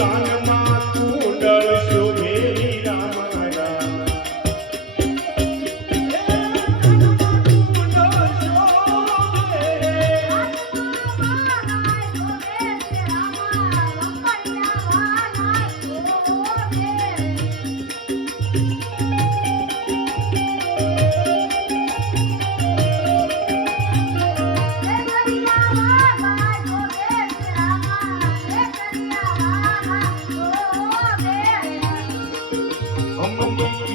ಕಾಣ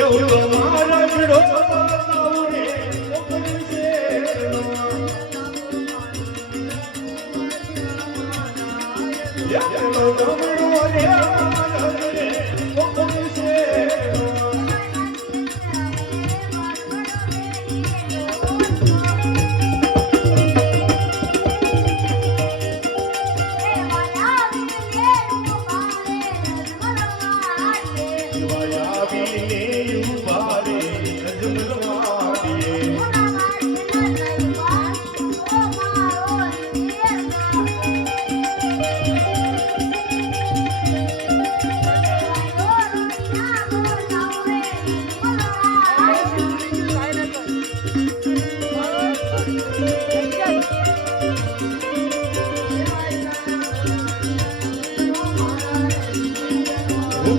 જેવડો મારા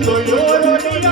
তোর